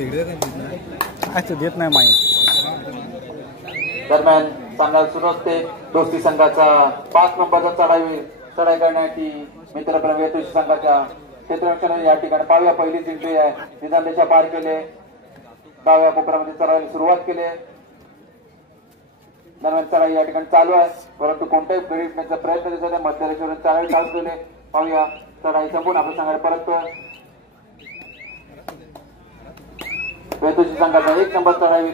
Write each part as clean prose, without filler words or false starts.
देत नाही माहिती. दरम्यान संघात सुरू असते दोस्ती संघाचा 5 नंबरचा चढाई करण्याची मित्रप्रेम वेतोशी संघाच्या क्षेत्ररक्षण या ठिकाणी पाहूया. पहिलीच एंट्री आहे. निदान देशा पार केले, डाव्या कोपऱ्यामध्ये चढायला सुरुवात केली. दरम्यान चढाई या ठिकाणी चालू आहे, परंतु कोणत्याही गडीचा प्रयत्न दिसत आहे. मध्य रेषेवर चढाई चालू केले. पाहूया चढाई संपून आपल्या संघाला परत वेतोशी संघाचा 1 नंबर चढाई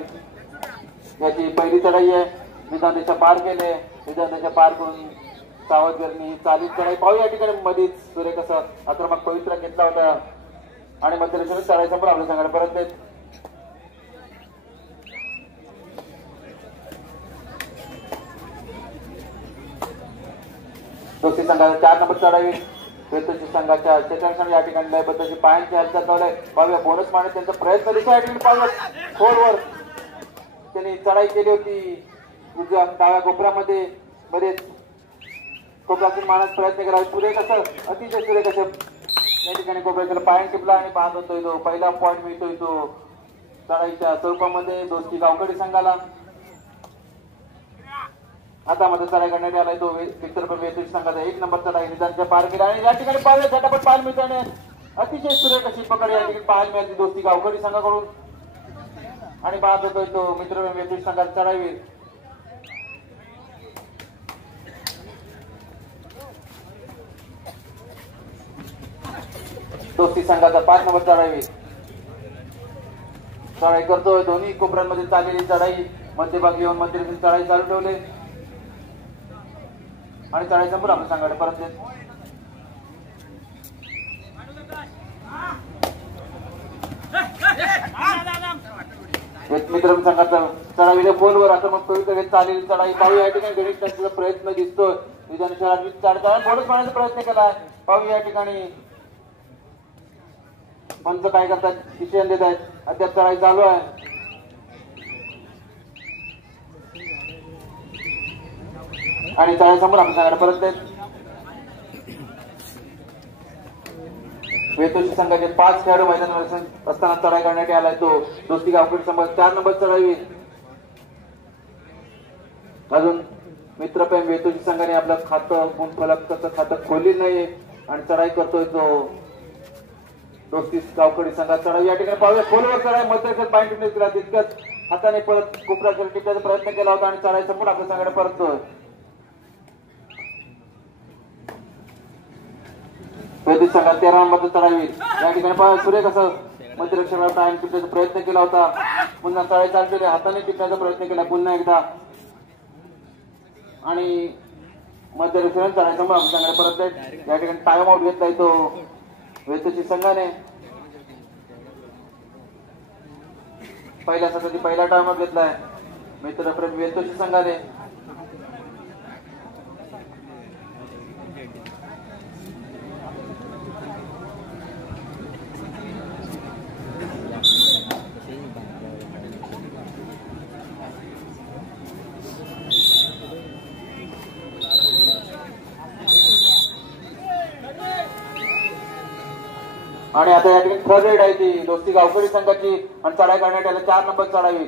याची पहिली चढाई आहे. निदान देशा पार केले, निदान देशा पार करून सावधगिरी चालीस चढाई पाहूया. या ठिकाणी मधीच सूर्य कसा आक्रमक पवित्र घेतला होता आणि मध्य रेषेवर चढाई संपून आपल्या संघाला परत देत. दोस्ती संघाचा 4 नंबर चढाई वेतोशी संघाच्या क्षेत्ररक्षण या ठिकाणी लयबद्धची पायांची हालचाल चालू आहे. पाहूया बोनस मारण्याचा त्यांचा प्रयत्न दिसतो. या ठिकाणी पाहूया खोलवर त्यांनी चढाई केली होती. उजव्या डाव्या कोपऱ्यामध्ये बरेच कोपऱ्यातून मारण्याचा प्रयत्न केला. सूर्य कसं अतिशय सूर्य कसं या ठिकाणी कोपऱ्याला पायां टिपला आणि बाद होतोय. तो पहिला पॉईंट मिळतोय तो चढाईच्या स्वरूपामध्ये दोस्ती गावकडी संघाला. हातामध्ये चढाई करण्यात आलाय तो मित्रप्रेम वेतोशी संघाचा 1 नंबर चढाई निदानच्या पार केला आणि या ठिकाणी पाहिलं झटापट पाहायला मिळताने अतिशय सूर्य कशी पकड या ठिकाणी पाहायला मिळाली दोस्ती गावकडी संघाकडून आणि बाद होतोय तो मित्रप्रेम वेतोशी संघाचा चढाईवीर. दोस्ती संघाचा 5 नंबर चढाई चढाई करतोय. दोन्ही कोपऱ्यांमध्ये चाललेली चढाई मध्यभागी येऊन मध्य चढाई चालू ठेवले आणि चढाई संपून आपल्या संघाकडे परत देत. मित्र संघाचा चढाई फोनवर आता मग पवित्र घेत चाललेली चढाई पाहूया. या ठिकाणी गणेश त्यांचा प्रयत्न दिसतोय. विधान शहरात चढाई बोनस मारण्याचा प्रयत्न केला. पाहूया या ठिकाणी पंच काय करतात, डिसिजन देत आहेत. अद्याप चढाई चालू आहे. आणि चढाई समोर आपण सांगायला परत देत. वेतोशी संघाचे 5 खेळाडू मैदानावर असताना चढाई करण्यात आलाय तो दोस्ती गावकडी संघ 4 नंबर चढाई. अजून मित्रप्रेम वेतोशी संघाने आपलं खातं फलकाचं खातं खोलली नाही आणि चढाई करतोय तो दोस्ती गावकडी संघात चढाई. या ठिकाणी पाहूया खोलवर चढाई मध्य पाय टिपण्यात केला. तितकंच हाताने परत कोपऱ्याच्या टिपण्याचा प्रयत्न केला होता आणि चढाई संपून आपल्या संघाकडे परततोय. वेतोशी संघात 13 नंबरचा चढाई. या ठिकाणी पाहूया सूर्य कसं मध्य रक्षणाला पायाने टिपण्याचा प्रयत्न केला होता. पुन्हा चढाई चालू केली, हाताने टिपण्याचा प्रयत्न केला पुन्हा एकदा आणि मध्य रक्षणाला चढाई संपून आपल्या संघाकडे परत. या ठिकाणी टाइम आउट घेतलाय तो वेतोशी संघाने. पहिल्या सत्राची पहिला टाइम आउट घेतलाय मित्रप्रेम वेतोशी संघाने. आणि आता या ठिकाणी थर्ड रेड आहे ती दोस्ती गावकडी संघाची आणि चढाई करण्यात आली 4 नंबर चढाई.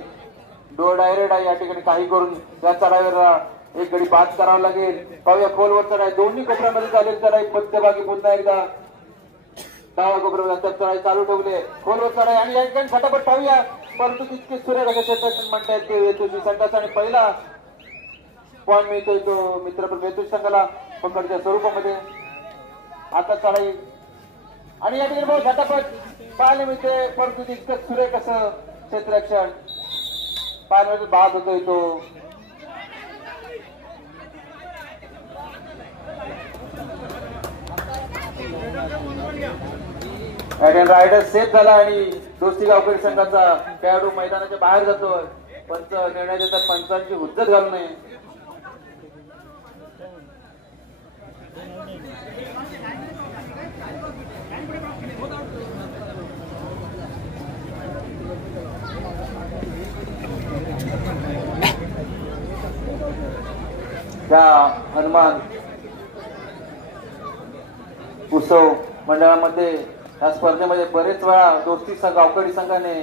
डोर डायरेक्ट आहे. या ठिकाणी काही करून या चढाईवर एक गडी बाद करावा लागेल. पाहूया खोलवर चढाई दोन्ही कोपऱ्यामध्ये चालेल चढाई मध्यभागी पुन्हा एकदा डाव्या कोपऱ्यामध्ये चढाई चालू ठेवले. खोलवर चढाई आणि या ठिकाणी झटापट पाहूया परंतु तितके सूर्य क्षेत्ररक्षण म्हणतात ते वेतोशी संघाचा आणि पहिला पॉईंट मिळतोय तो मित्रप्रेम वेतोशी संघाला पकडच्या स्वरूपामध्ये. आता चढाई आणि या ठिकाणी झटापट पाहायला मिळते परंतु तितकं सूर्य कसं क्षेत्ररक्षण पाहायला बाद होतोय तो. रायडर सेफ झाला आणि दोस्ती गावकडी संघाचा खेळाडू मैदानाच्या बाहेर जातोय. पंच निर्णय देतात पंचांची हुज्जत घालू नये. त्या हनुमान उत्सव मंडळामध्ये या स्पर्धेमध्ये बरेच वेळा दोस्ती गावकडी संघाने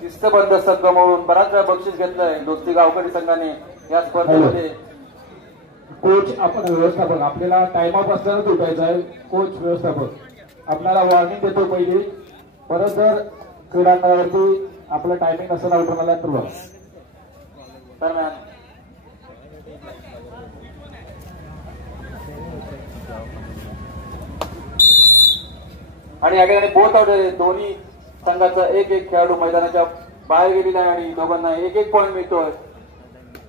शिस्तबद्ध असतात गमावून बराच वेळा बक्षीस घेतलंय दोस्ती गावकरी संघाने या स्पर्धेमध्ये. कोच आपण व्यवस्थापक आपल्याला टाइम ऑफ असतानाच उठायचं आहे. कोच व्यवस्थापक आपल्याला वॉर्निंग देतो पहिली, परत जर क्रीडांगणावरती आपलं टायमिंग असं उठवणार तर बघा. दरम्यान आणि या ठिकाणी बोथ आउट दोन्ही संघाचा एक एक खेळाडू मैदानाच्या बाहेर गेलेला आहे आणि दोघांना एक एक पॉईंट मिळतोय.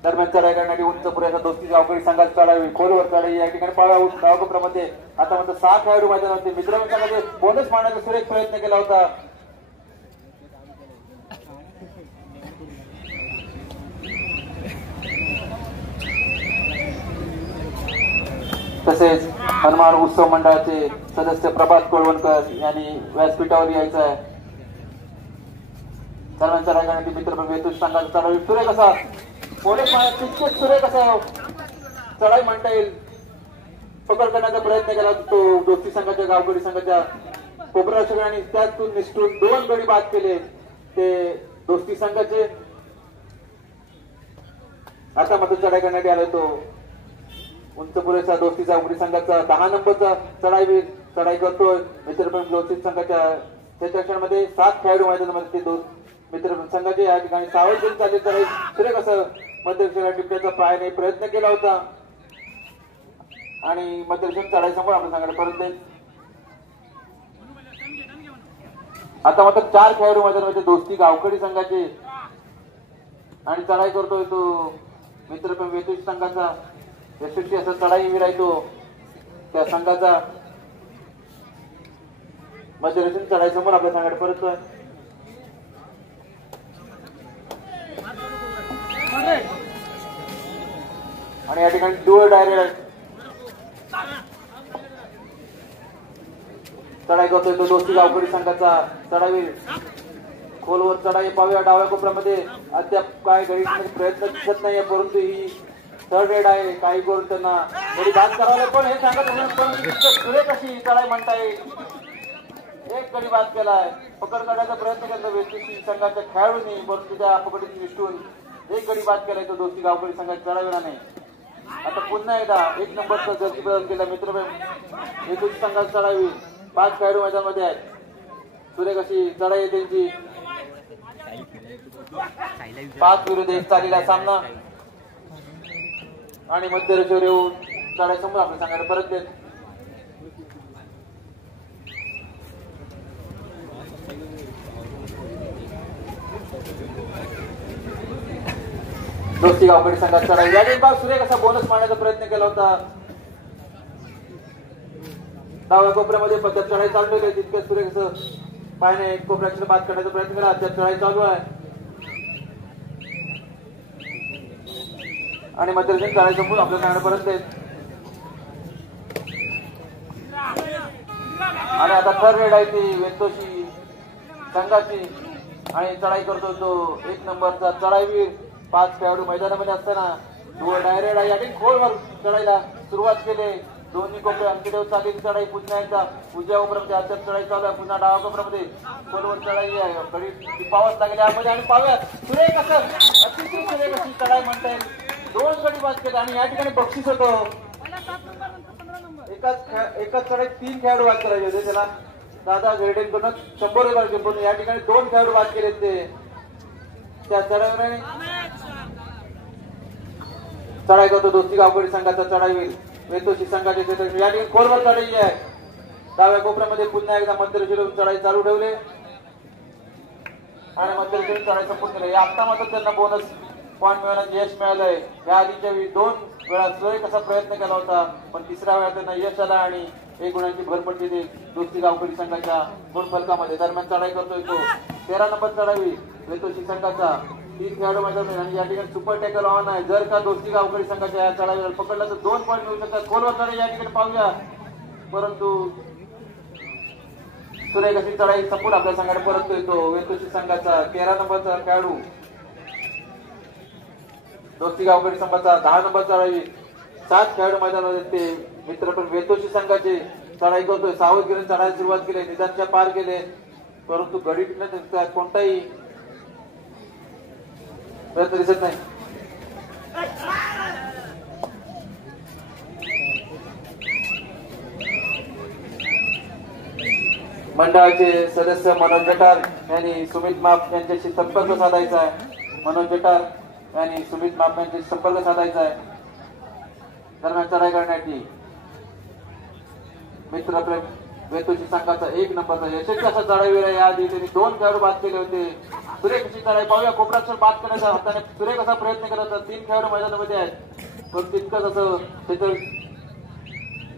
दरम्यान चढाई करण्यासाठी उंच पुरेसा दोस्ती गावकरी संघात चढावी खोलवर चढाई या ठिकाणी डावकोपरामध्ये आता मात्र 6 खेळाडू मैदानावरती मित्रांनो संघाने बोनस मारण्याचा सुरेख प्रयत्न केला होता. तसेच हनुमान उत्सव मंडळाचे सदस्य प्रभात कोळवणकर यांनी व्यासपीठावर यायचं आहे. दरम्यान चढाई करण्यासाठी मित्र वेतूष संघाचा चढावी सुरेख असा बोनस मारण्यात तितकेच सुरेख असा चढाई म्हणता येईल पकड करण्याचा प्रयत्न केला तो दोस्ती संघाच्या गावकरी संघाच्या कोपरा आणि त्यातून निष्ठून 2 गडी बाद केले ते दोस्ती संघाचे. आता मात्र चढाई करण्यासाठी आला तो उंच पुरेसा दोस्ती गावकरी संघाचा 10 नंबरचा चढाईवीर चढाई करतोय. मित्रपण दोस्ती संघाच्या क्षेत्रक्षणामध्ये 7 खेळाडू मैदानामध्ये ते मित्र संघाचे या ठिकाणी सावध घेऊन चालले चढाई सुरेख असं मध्यक्षरा टिपण्याचा पायाने प्रयत्न केला होता आणि मध्यक्षण चढाई समोर आपण सांगायला परत आता मात्र 4 खेळाडू मैदानामध्ये दोस्ती गावकरी संघाचे आणि चढाई करतोय तो मित्रपण वेतूष संघाचा यशस्वी असा चढाई विरायतो त्या संघाचा मध्यरक्षण चढाई समोर आपल्या सांगायला परतोय. आणि या ठिकाणी डुअल डायरेक्ट चढाई करतोय तो दोस्ती गावकरी संघाचा चढावीर खोलवर चढाई पाहूया. डाव्या कोपऱ्यामध्ये अद्याप काय गणित प्रयत्न दिसत नाहीये परंतु ही थर्ड रेड आहे. काही करून त्यांना थोडी बाद करायला पण हे सांगत सुरेख अशी चढाई म्हणता येईल. एक गडी बाद केलाय पकड करण्याचा प्रयत्न केला वेस्टी संघाच्या खेळाडूंनी परंतु त्या पकडीची निष्ठून एक गडी बाद केलाय तो दोस्ती गावकरी संघाच्या चढावीराने. आता पुन्हा एकदा 1 नंबरचा जर्सी बदल केला मित्र वेतूष संघाचा चढावी 5 खेळाडू मैदानामध्ये आहेत. सुरेख अशी चढाई आहे त्यांची 5 विरुद्ध 1 चाललेला सामना आणि मध्यरेषेवर येऊन चढाई समोर आपण सांगायला परत देत. दोस्ती गावकरी संघात चढाई या ठिकाणी सुरेख असा बोनस मारण्याचा प्रयत्न केला होता. डाव्या कोपऱ्यामध्ये पद्धत चढाई चालू आहे तितके सुरेख असं पायाने कोपऱ्याची बाद करण्याचा प्रयत्न केला. अद्याप चढाई चालू आहे आणि मध्यरक्षण चढाई समोर आपल्या सांगण्याला परत देत. आणि आता थर्ड रेड आहे ती वेतोशी संघाची आणि चढाई करतो तो 1 नंबरचा चढाईवीर 5 खेळाडू मैदानामध्ये असताना डुअल डायरेक्ट आहे. याठी खोलवर चढाईला सुरुवात केली. दोन्ही कोपरे अंकिदेव चाललेली चढाई पुन्हा एकदा उजव्या कोपऱ्यामध्ये अद्याप चढाई चालू आहे. पुन्हा डाव्या कोपऱ्यामध्ये खोलवर चढाई आहे. गडी पावत लागली यामध्ये आणि पाव्यात सुरेख असं अतिशय सुरेख अशी चढाई म्हणता येईल. 2 गडी बाद केले आणि या ठिकाणी बक्षीस होतो. एकाच चढाईत 3 खेळाडू बाद करायचे होते त्याला दादा घेरडेंकडून 100 रुपये पण या ठिकाणी 2 खेळाडू बाद केले ते त्या चढाईवर चढाई करतो दोस्ती गावकरी संघाचा चढाईवीर वेतोशी संघाचे या ठिकाणी खोलवर चढाई आहे. डाव्या कोपऱ्यामध्ये पुन्हा एकदा मध्यरेषेवरून चढाई चालू ठेवले आणि मध्यरेषेवरून चढाई संपूर्ण केली. आता मात्र त्यांना बोनस पॉईंट मिळवण्यात यश मिळालंय. या आधीच्या वेळी 2 वेळा सुरेख असा प्रयत्न केला होता पण 3ऱ्या वेळा त्यांना यश आला आणि 1 गुणांची भर पडली ते दोस्ती गावकरी संघाच्या गुणफलकामध्ये. दरम्यान चढाई करतोय तो 13 नंबर चढावी वेतोशी संघाचा 3 खेळाडू मैदान आणि या ठिकाणी सुपर टॅकल ऑन आहे. जर का दोस्ती गावकरी संघाच्या या चढाईवर पकडला तर 2 पॉईंट मिळू शकतात. खोलवर चढाई या ठिकाणी पाहूया परंतु सुरेख अशी चढाई संपूर्ण आपल्या संघाने परततोय तो वेतोशी संघाचा 13 नंबरचा खेळाडू दोस्ती गावकरी संघाचा 10 नंबर चढाई 7 खेळाडू मैदानामध्ये ते मित्र पण वेतोशी संघाची चढाई करतोय. सावधगिरीने चढायला सुरुवात केली. निदानच्या पार केले परंतु गडीतनं कोणताही प्रयत्न दिसत नाही. मंडळाचे सदस्य मनोज जटार यांनी सुमित माप यांच्याशी संपर्क साधायचा आहे. मनोज जटार यांनी सुमित माप यांच्याशी संपर्क साधायचा आहे. दरम्यान चढाई करण्याची मित्रप्रेम वेतोची संघाचा 1 नंबरचा यशस्वी असा चढाईवीर आहे. याआधी त्यांनी 2 खेळाडू बाद केले होते. सुरेख अशी चढाई पाहूया. कोपराक्षर बाद करण्याचा हाताने सुरेख असा प्रयत्न केला होता. 3 खेळाडू मैदानामध्ये आहेत पण तितकंच असं त्याचं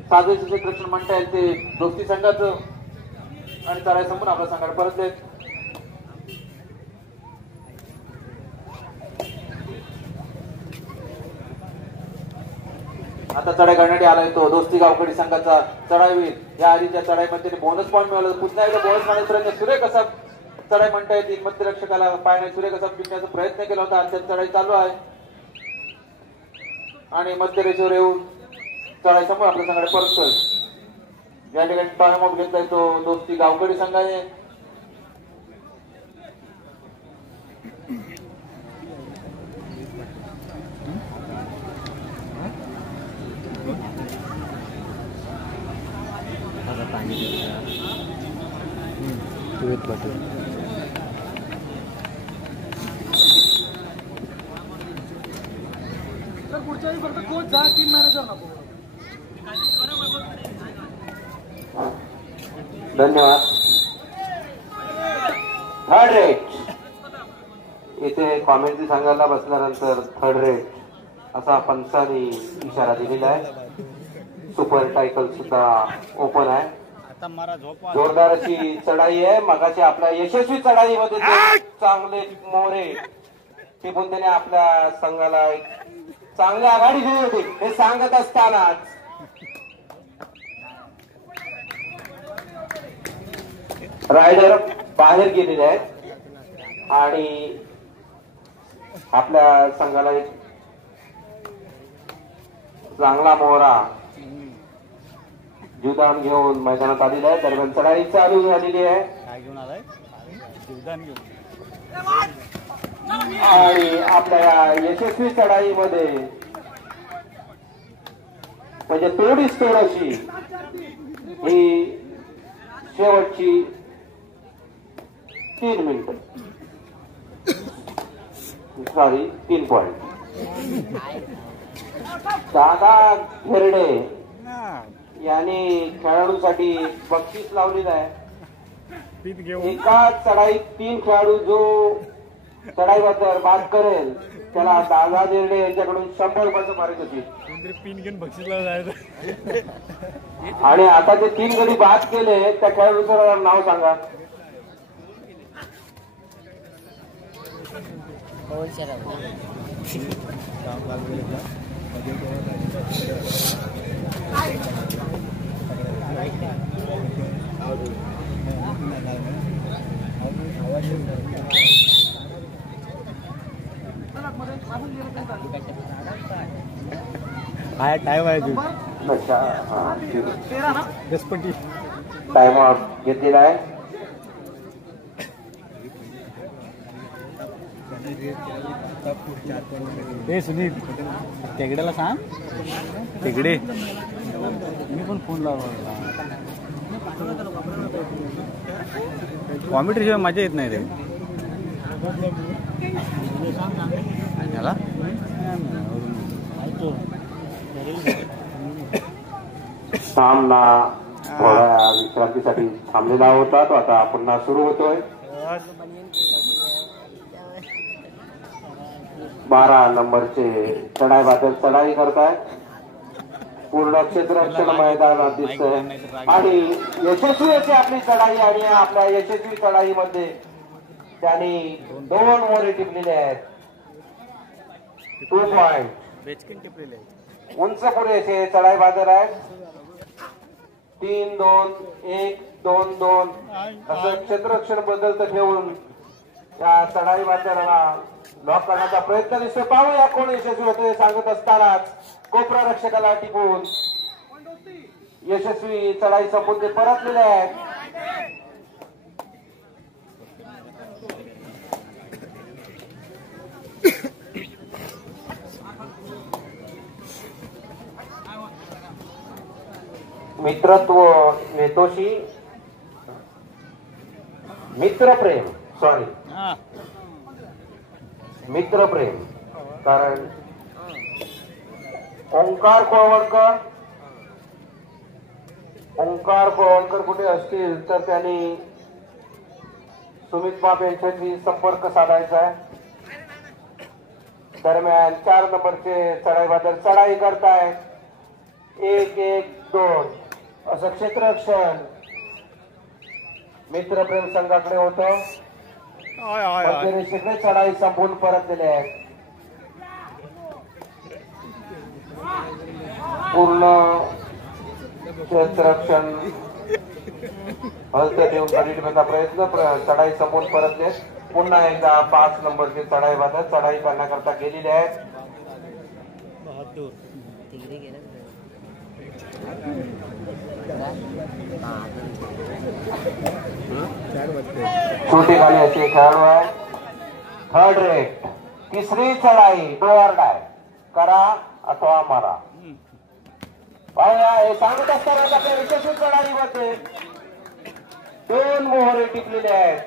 साजेसे क्षेत्ररक्षण म्हणता येईल. ते दोस्ती संघाचं आणि चढाई संपून आपल्या संघात परतले. आता चढाई करण्यासाठी आलाय तो दोस्ती गावकडी संघाचा चढाईवीर. या आधीच्या चढाईमध्ये बोनस पॉईंट मिळाला. पुन्हा एकदा बोनस पॉईंट सुरेख असा चढाई म्हणता येतील. मध्यरक्षकाला पायाने सुरेख असा जिंकण्याचा प्रयत्न केला होता. त्यात चढाई चालू आहे आणि मध्यरेषेवर येऊन चढाई समोर आपल्या संघाकडे परततोय. या ठिकाणी टाइम आउट घेतलाय तो दोस्ती गावकडी संघाने. पुढच्या वेळी फक्त कोच जा, टीम मॅनेजर नको. धन्यवाद. थर्ड रेट इथे कॉमेंट्री सांगायला बसल्यानंतर थर्ड रेट असा पंचांनी इशारा दिलेला आहे. सुपर टायकल सुद्धा ओपन आहे. जोरदार अशी चढाई आहे. मगाशी आपल्या यशस्वी चढाईमध्ये चांगले मोरे टिपून त्याने आपल्या संघाला एक चांगली आघाडी दिली होती. हे सांगत असतानाच रायडर बाहेर गेलेले आहेत आणि आपल्या संघाला एक चांगला मोहरा जीवदान घेऊन मैदानात आलेला आहे. दरम्यान चढाई चालू झालेली आहे आणि आपल्या यशस्वी चढाईमध्ये म्हणजे तोडीस तोड अशी ही शेवटची 3 मिनिटं 3 पॉइंट. दादा घेरडे यांनी खेळाडूंसाठी बक्षीस लावलेलं आहे. एका चढाईत 3 खेळाडू जो चढाईबद्दल बाद करेल त्याला दादा घेरडे यांच्याकडून 100 रुपयाचं पारितोषिक. पिन घेऊन बक्षीसला जायचं. आणि आता जे 3 गडी बाद केले त्या खेळाडूचं नाव सांगा. टाइम आहे तू टाइम आउट घेतलेला आहे. ते सुनील तेगड्याला सांग. तेगडे मी पण फोन लावला. कॉमेंट्री शिवाय मजा येत नाही रे याला. सामना थोड्या विश्रांतीसाठी थांबलेला होता तो आता पुन्हा सुरू होतोय. 12 नंबरचे चढाई बादल चढाई करताय. पूर्ण क्षेत्ररक्षण मैदानात दिसतंय आणि यशस्वी अशी आपली चढाई. आणि आपल्या यशस्वी चढाईमध्ये त्यांनी 2 मोरे टिपलेले आहेत. 2 पॉइंट उंच पुरेसे चढाई बादल आहेत. 3-2-1-2-2 असं क्षेत्ररक्षण बदलत ठेवून या चढाई बादलाला लॉक करण्याचा प्रयत्न दिसतोय. पाहूया कोण यशस्वी होते. सांगत असतानाच कोपरा रक्षकाला टिपून यशस्वी चढाई संपून ते परतलेले आहेत. मित्रत्व नेतोशी मित्रप्रेम सॉरी मित्रप्रेम, कारण ओंकार कोळवणकर कुठे असतील तर त्यांनी सुमित बाप यांच्याशी संपर्क साधायचा आहे. दरम्यान 4 नंबरचे चढाईबादल चढाई करतायत. 1-1-2 असं क्षेत्ररक्षण मित्रप्रेम संघाकडे होतं. सगळे चढाई संपवून परतलेले आहेत. पूर्ण क्षेत्ररक्षण हलत देऊन गाडी टिपण्याचा प्रयत्न, चढाई संपवून परतले. पुन्हा एकदा 5 नंबरचे चढाई बादल चढाई करण्याकरता गेलेले आहेत. छोटे गाडी असे खेळाडू आहे. 3rd रेट, तिसरी चढाई डोअर डाय करा अथवा मारा. हे सांगत असताना आपल्या यशस्वी चढाईमध्ये 2 मोहरे टिपलेले आहेत.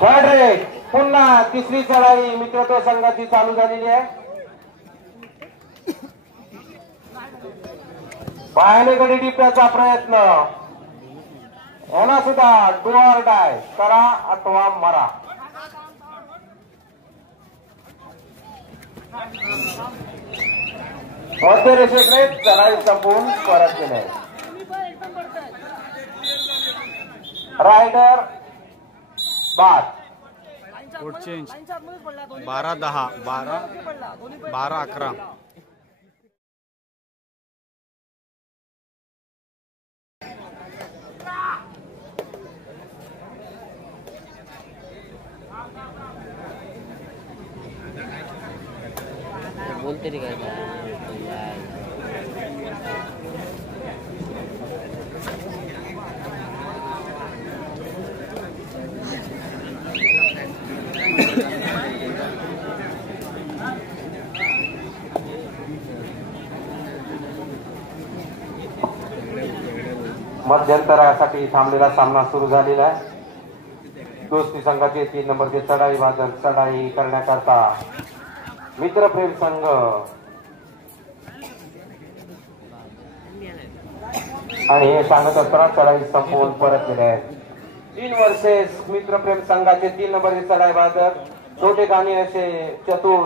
3rd रेट, पुन्हा तिसरी चढाई मित्रत्व संघाची चालू झालेली आहे. पायाने गडी टिपण्याचा प्रयत्न, यांना सुद्धा डोअर डाय करा अथवा मरा. मध्य रेषेकडे चढाई संपवून परत गेले. रायडर बाद. Code change 12-10 12-11. बोलते रे काय मध्यंतरासाठी थांबलेला सामना सुरू झालेला आहे. दोस्ती संघाचे 3 नंबरचे चढाई बादल चढाई करण्याकरता मित्रप्रेम संघ आणि हे सांगत असताना चढाई संपवून परत गेले आहेत. 3 वर्सेस मित्रप्रेम संघाचे 3 नंबरचे चढाई बादल छोटे गाणी असे चतुर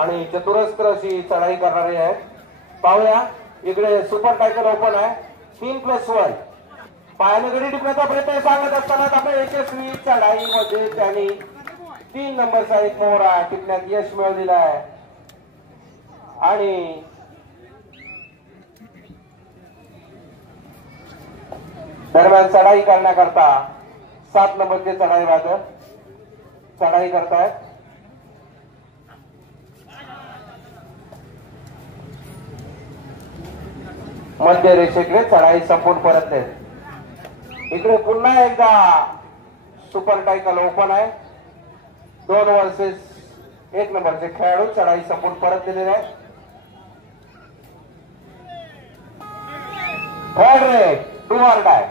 आणि चतुरस्त्र अशी चढाई करणारे आहेत. पाहूया, इकडे सुपर टायटल ओपन आहे. 3+1 पायाने गडी टिपण्याचा प्रयत्न सांगत असताना आपल्या यशस्वी चढाईमध्ये त्यांनी 3 नंबरचा एक मोहरा टिपण्यात यश मिळवलेला आहे. आणि दरम्यान चढाई करण्याकरता 7 नंबरचे चढाई बादल चढाई करतायत. मध्य रेषेकडे चढाई संपून परतले. इकडे पुन्हा एकदा सुपर टायटल ओपन आहे. 2 वर्सेस 1 नंबरचे खेळाडू चढाई संपून परत दिलेले आहेत. 3rd rate do or die.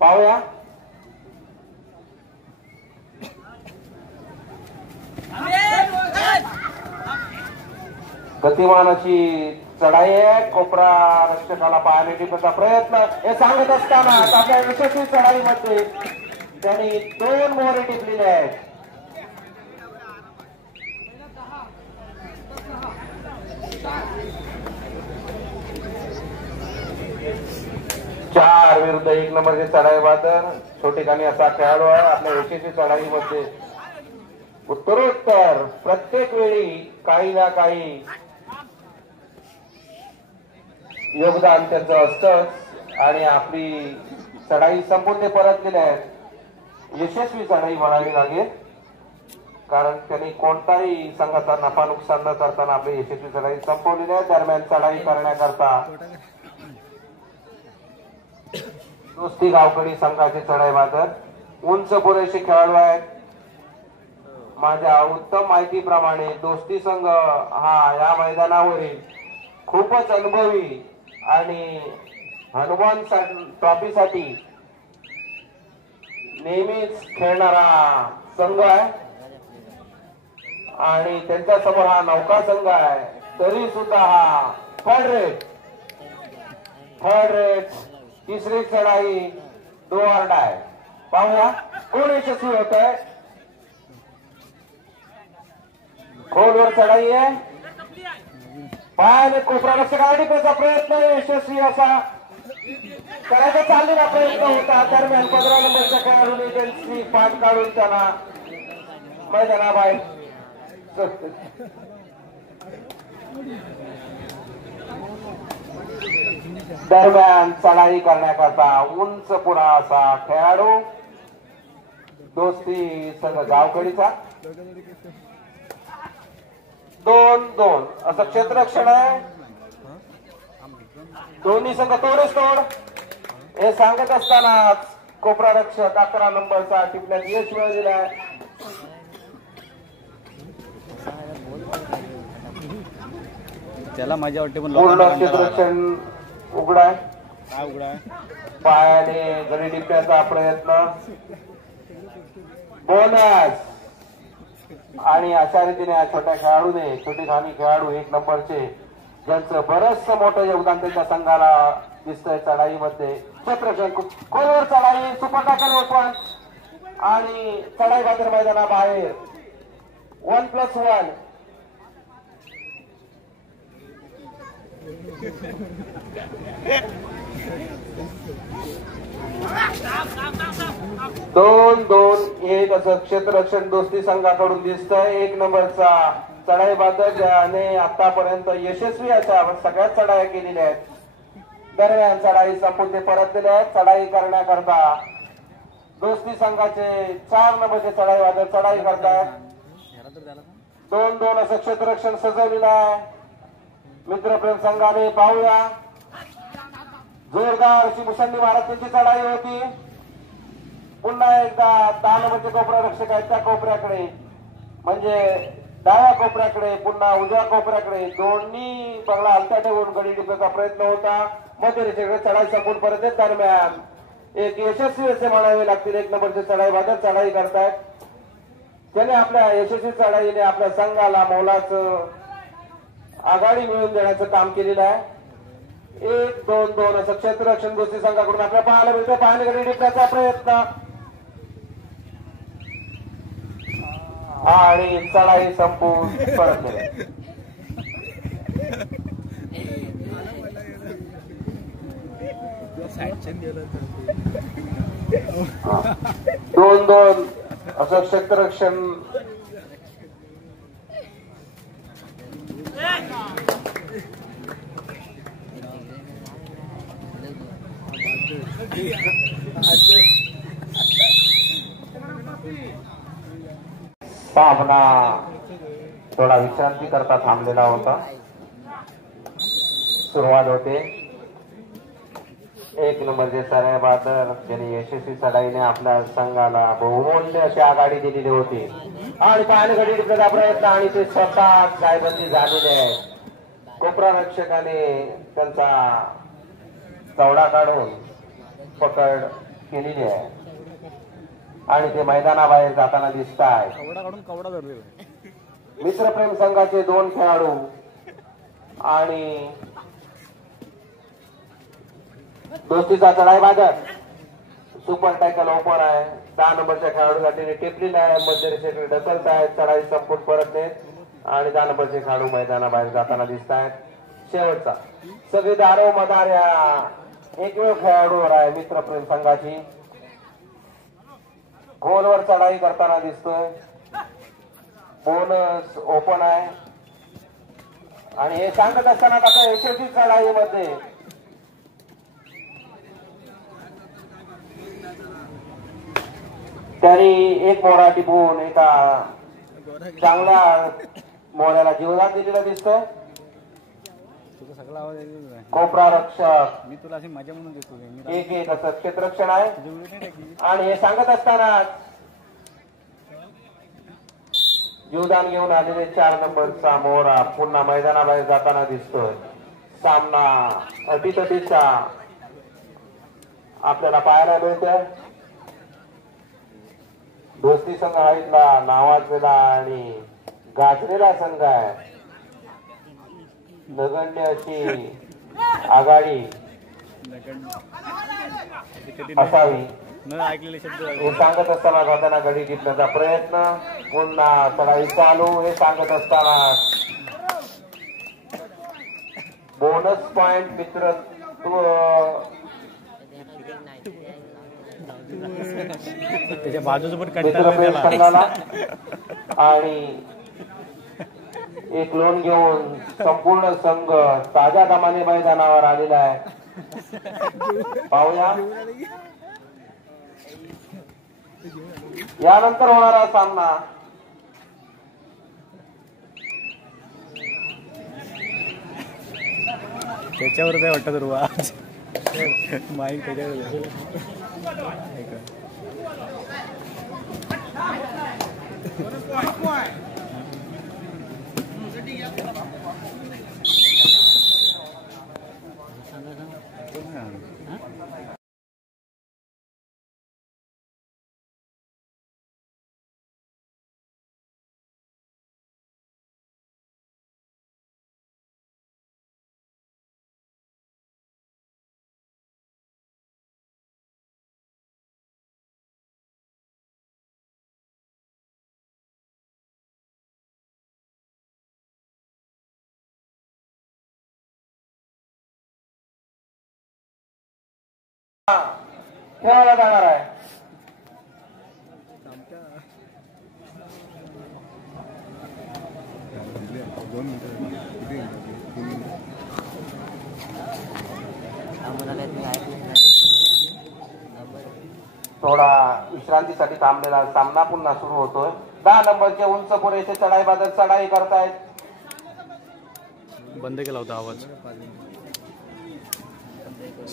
पाहूया, गतिमान अशी चढाई आहे. कोपरा रक्षकाला पायाने टिपण्याचा प्रयत्न हे सांगत असताना आपल्या यशस्वी चढाईमध्ये त्यांनी 2 मोहरे टिपलेले आहेत. 4 विरुद्ध 1 नंबरचे चढाई बादल छोटे गाणी असा खेळाडू आहे. आपल्या यशस्वी चढाईमध्ये उत्तरोत्तर प्रत्येक वेळी काही ना काही योगदान त्यांचं असतंच आणि आपली चढाई संपूर्ण ते परतलेले आहेत. यशस्वी चढाई म्हणावी लागेल, कारण त्यांनी कोणताही संघाचा नफा नुकसान न करताना आपली यशस्वी चढाई संपवलेली आहे. दरम्यान चढाई करण्याकरता दोस्ती गावकडी संघाचे चढाई बादल उंच पुरेसे खेळाडू आहेत. माझ्या उत्तम माहितीप्रमाणे दोस्ती संघ हा या मैदानावरील खूपच अनुभवी आणि हनुमान ट्रॉफीसाठी नेहमीच खेळणारा संघ आहे आणि त्यांच्या समोर हा नौका संघ आहे. तरी सुद्धा हा थर्ड रेट तिसरी चढाई दो ऑर्ड आहे. पाहूया कोण यशस्वी होत आहे. खोलवर चढाई आहे. पायाने कोपरा लक्ष काढण्याचा प्रयत्न यशस्वी असा करायचा चाललेला प्रयत्न होता. दरम्यान 15 नंबरच्या खेळाडूने त्यांची पाठ काढून त्यांना मैदानाबाहेर दरम्यान चढाई करण्याकरता उंच पुढा असा खेळाडू दोस्ती संघ गावकडीचा 2-2 असं क्षेत्ररक्षण आहे. दोन्ही संघ तोडच तोड हे सांगत असतानाच कोपरा रक्षक 11 नंबरचा टिपण्यात यश मिळालेला त्याला माझ्या वाटते पण पूर्ण क्षेत्ररक्षण उघडाय. पायाने गडी टिपण्याचा प्रयत्न बोनस आणि अशा रीतीने या छोट्या खेळाडूने छोटे खाणी खेळाडू 1 नंबरचे ज्यांचं बरंच मोठं योगदान त्यांच्या संघाला दिसतंय चढाईमध्ये. क्षेत्ररक्षण खोलवर चढाई सुपर टॅकल ओपन आणि चढाई बाजार मैदानाबाहेर 1+1 2-2 असं क्षेत्ररक्षण दोस्ती संघाकडून दिसतंय. 1 नंबरचा चढाई बादक ज्याने आतापर्यंत यशस्वी अशा सगळ्याच चढाया केलेल्या आहेत. दरम्यान चढाई संपून ते परतलेले आहेत. चढाई करण्याकरता दोस्ती संघाचे 4 नंबरचे चढाई बादक चढाई करतात. 2-2 असं क्षेत्ररक्षण सजवलेलं आहे. मित्रप्रेम संघाने पाहूया जोरदार अशी मुसंडी मारत त्यांची चढाई होती. पुन्हा एकदा 10 नंबरचे कोपरा रक्षक आहेत त्या कोपऱ्याकडे म्हणजे डाव्या कोपऱ्याकडे पुन्हा उजव्या कोपऱ्याकडे दोन्ही बंगला हलत्या ठेवून गडी टिपण्याचा प्रयत्न होता. मध्य रेषेकडे चढाई संपून परत येत दरम्यान एक यशस्वी असे म्हणावे लागतील. 1 नंबरचे चढाई बादक चढाई करतायत. त्याने आपल्या यशस्वी चढाईने आपल्या संघाला मोलाचं आघाडी मिळवून देण्याचं काम केलेलं आहे. 1-2 असं क्षेत्ररक्षण गोष्टी संघाकडून आपल्या पाहायला मिळतं. पायाने गडी टिपण्याचा प्रयत्न आणि चढाई संपून परत गेले. 2-2 असं क्षेत्ररक्षण सामना थोडा विश्रांती करता थांबलेला होता. सुरुवात होते 1 नंबरचे चढाई बादक ज्यांनी यशस्वी चढाईने आपल्या संघाला बहुमूल्य अशी आघाडी दिलेली होती आणि पायाने गडी टिपण्याचा प्रयत्न आणि ते स्वतः जायबंदी झालेले आहे. कोपरा रक्षकाने त्यांचा चवडा काढून पकड केलेली आहे आणि ते मैदानाबाहेर जाताना दिसत आहे. मित्रप्रेम संघाचे 2 खेळाडू आणि दोस्तीचा चढाई बादक सुपर टॅकल ओपन आहे. 10 नंबरच्या खेळाडूसाठी टेपलेला आहे. मध्य रेषेकडे ढकलत आहेत. चढाई संपून परत येत आणि 10 नंबरचे खेळाडू मैदानाबाहेर जाताना दिसत आहेत. शेवटचा सगळी दारोमदार या एकमेव खेळाडूवर आहे मित्रप्रेम संघाची. गोलवर चढाई करताना दिसतोय. बोनस ओपन आहे आणि हे सांगत असताना आता यशस्वी चढाईमध्ये त्यांनी एक मोहरा टिपून एका चांगल्या मोहऱ्याला जीवदान दिलेलं दिसतंय. कोपरा रक्षक मी तुला अशी मजा म्हणून देतो. 1-1 असं क्षेत्ररक्षण आहे आणि हे सांगत असताना जीवदान घेऊन आलेले 4 नंबरचा मोहरा पुन्हा मैदानाबाहेर जाताना दिसतोय. सामना अटीतटीचा आपल्याला पाहायला मिळतोय. दोस्ती संघ हा इथला नावाजलेला आणि गाजलेला संघ आहे. नगण्य अशी आघाडी असावी न ऐकलेले शब्द हे सांगत असताना जाताना गडी जिंकण्याचा प्रयत्न. पुन्हा चढाई चालू हे सांगत असताना बोनस पॉइंट मित्र त्याच्या बाजूचं पण मित्रप्रेम संघाला आणि एक लोन घेऊन संपूर्ण संघ ताज्या दमाने मैदानावर आलेला आहे. पाहूया यानंतर होणारा सामना. त्याच्यावर काय वाटतं ध्रुव आज माईक त्याच्यावर खेळायला जाणार आहे. थोडा विश्रांतीसाठी थांबलेला सामना पुन्हा सुरू होतोय. 10 नंबरचे उंच पुरेसे चढाई बादल चढाई करतायत. बंद केला होता आवाज.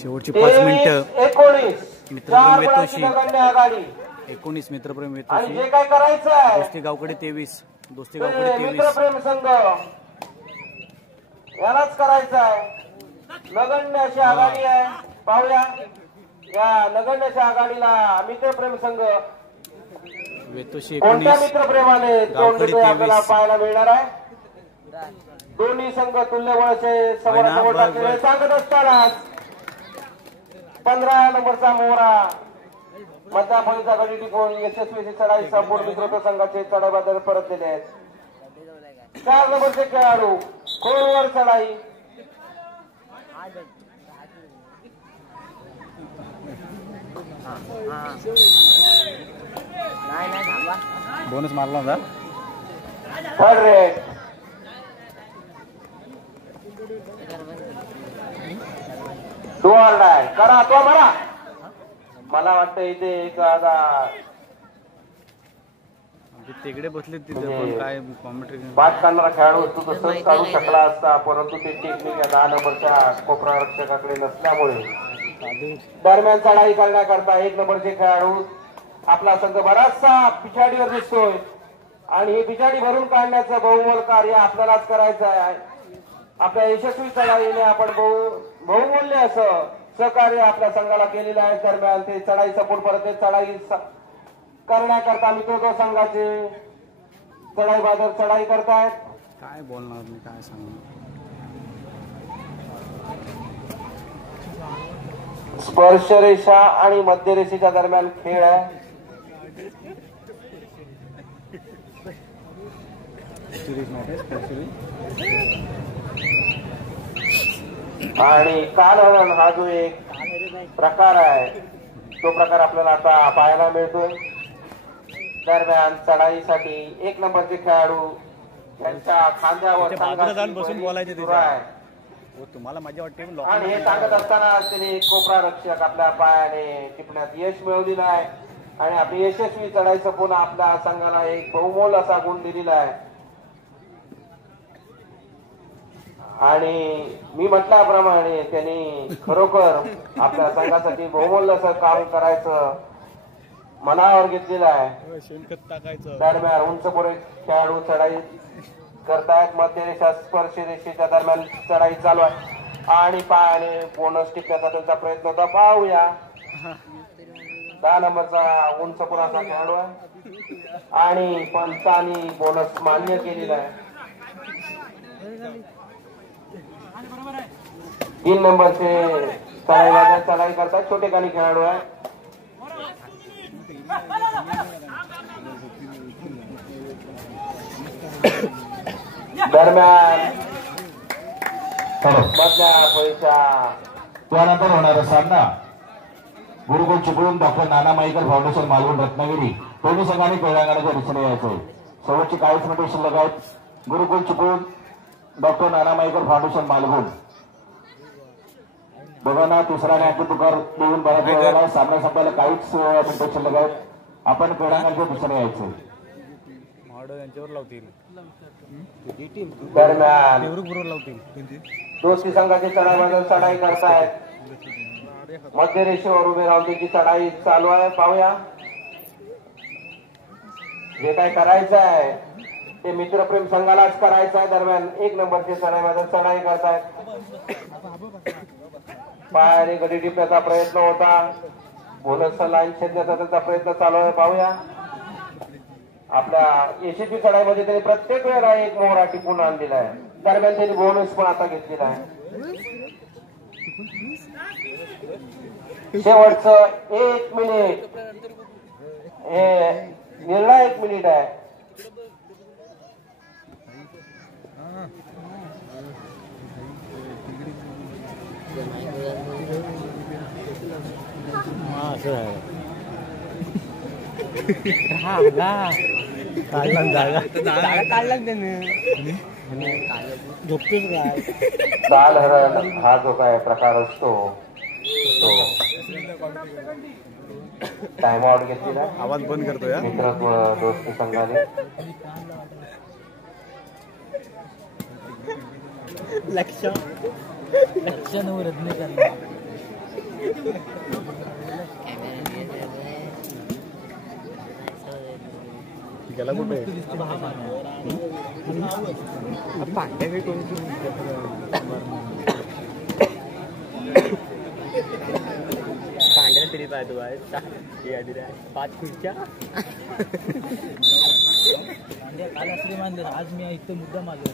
शेवटची 5 मिनिटं. 19 मित्रप्रेम वेतोशी आघाडी 19 मित्रप्रेम आणि वेतोशी. जे काय करायचं आहे दोस्ती गावकडे 23. दोस्ती गावकडे 23. मित्रप्रेम संघ यालाच करायचं आहे. नगण्य अशी आघाडी आहे. पाहूया या नगण्य अशा आघाडीला मित्रप्रेम संघ वेतोशी कोणत्या 19. मित्रप्रेमाने तोंड गावकडे देतोय आपल्याला 23. पाहायला मिळणार आहे. दोन्ही संघ तुल्यबळाचे समोर सांगत असताना 15 नंबरचा मोहरा मधल्या फळीचा गडी टिकवून यशस्वी चढाई संपूर्ण मित्रत्व संघाचे चढाई बाजार परतलेले आहेत. 4 नंबरचे खेळाडू खोलवर चढाई बोनस मारला होता. थर्ड रेट डाय करा तो मारा. मला वाटतं इथे एक आता तिकडे बसले तिथे पण काय कॉमेंट्री बाद करणारा खेळाडू तू तसंच काढू शकला असता, परंतु ते टेक्निक या 10 नंबरच्या कोपरा रक्षकाकडे नसल्यामुळे दरम्यान चढाई करण्याकरता 1 नंबरचे खेळाडू आपला संघ बराचसा पिछाडीवर दिसतोय आणि ही पिछाडी भरून काढण्याचं बहुमोल कार्य आपल्यालाच करायचं आहे. आपल्या यशस्वी चढाईने आपण बहुमूल्य असं सहकार्य आपल्या संघाला केलेलं आहे. दरम्यान ते चढाई सपोर्ट परत चढाई करण्याकरता मित्रत्व संघाचे चढाई बाजार चढाई करतायत. काय बोलणार मी काय सांगणार. स्पर्श रेषा आणि मध्य रेषेच्या दरम्यान खेळ आहे. आणि कालहरण हा जो एक प्रकार आहे तो प्रकार आपल्याला आता पाहायला मिळतोय. दरम्यान चढाईसाठी 1 नंबरचे खेळाडू त्यांच्या खांद्यावर बसून बोलायचे तुम्हाला मजा वाटते. आणि हे सांगत असताना त्यांनी कोपरा रक्षक आपल्या पायाने टिपण्यात यश मिळवलेलं आहे आणि आपली यशस्वी चढाई संपून आपल्या संघाला एक बहुमोल असा गुण दिलेला आहे. आणि मी म्हटल्याप्रमाणे त्यांनी खरोखर आपल्या संघासाठी बहुमोल असं काम करायचं मनावर घेतलेला आहे. शेणखत टाकायचं. दरम्यान उंच पुढे खेळाडू चढाई करतायत. मध्य रेषा स्पर्श रेषेच्या दरम्यान चढाई चालू आहे आणि पायाने बोनस टिकण्याचा त्यांचा प्रयत्न होता. पाहूया 10 नंबरचा उंच पुराचा खेळाडू आहे आणि पंचांनी बोनस मान्य केलेला आहे. 3 नंबरचे चढाई करतात छोटे कानी खेळाडू आहे. दरम्यान मधल्या फळीच्या त्यानंतर होणारा सामना गुरुकुल चिपळूण डॉक्टर नाना माईकर फाउंडेशन मालवण रत्नागिरी दोन्ही संघांनी क्रीडांगणाच्या दिशेने यायचंय. शेवटची 40 मिनिटे शिल्लक आहेत. गुरुकुल चिपळूण डॉक्टर नाना माईकर फाउंडेशन मालवण दोघांना तिसरा न्याय पुकार देऊन बराच वेळा सामना संपायला काहीच मिनिटे शिल्लक आहेत. आपण क्रीडांगणाच्या दिशेने यायचंय. यांच्यावर लावतील. दरम्यान बरोबर लावतील. दोस्ती संघाची चढाई करतायत. मध्य रेषेवर उभे राहून त्याची चढाई चालू आहे. पाहूया जे काय करायचं आहे ते मित्रप्रेम संघालाच करायचं आहे. दरम्यान 1 नंबरची चढाई करतायत. पायाने गडी टिपण्याचा प्रयत्न होता. बोनस लाईन छेदण्याचा त्यांचा प्रयत्न चालू आहे. पाहूया आपल्या यशस्वी चढाईमध्ये त्यांनी प्रत्येक वेळेला एक मोहरा टिपून आणलेला आहे. दरम्यान त्यांनी बोनस पण आता घेतलेला आहे. शेवटचं 1 मिनिट हे निर्णायक मिनिट आहे. दालहरण हा जो काय प्रकार असतो तो टाइम आउट घेतलेला. आवाज बंद करतोय. मित्र दोस्ती संघाने लक्ष गेला कुठे पांड्या कोणती पांड्या तरी पाहिजे 5 खुर्च्या काल असले मानले. आज मी इथं मुद्दा मारलो.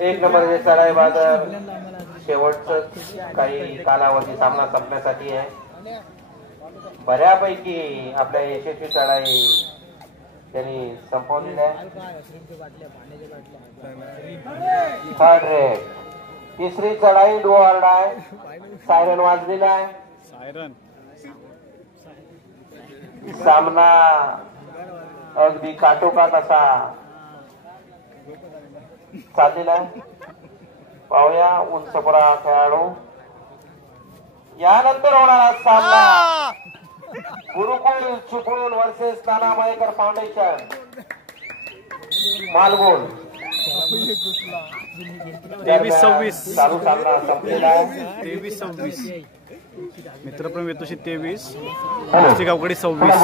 1 नंबरचे चढाई बाजार शेवटचं काही कालावधी सामना संपण्यासाठी आहे. बऱ्यापैकी आपल्या यशस्वी चढाई त्यांनी संपवलेली आहे. 3rd रेड 3री चढाई डू ऑर्डर आहे. सायरन वाजलेला आहे. सायरन सामना अगदी काटोकाट असा चाललेला आहे. पाहूया उंचपुरा खेळाडू. यानंतर होणारा सामना गुरुकुल चिपळूण वर्सेस नाना माईकर फाउंडेशन मालवण. 23-26 चालू सामना संपलेला आहे. 23-26 मित्रप्रेम वेतोशी 23 गावकडी 26.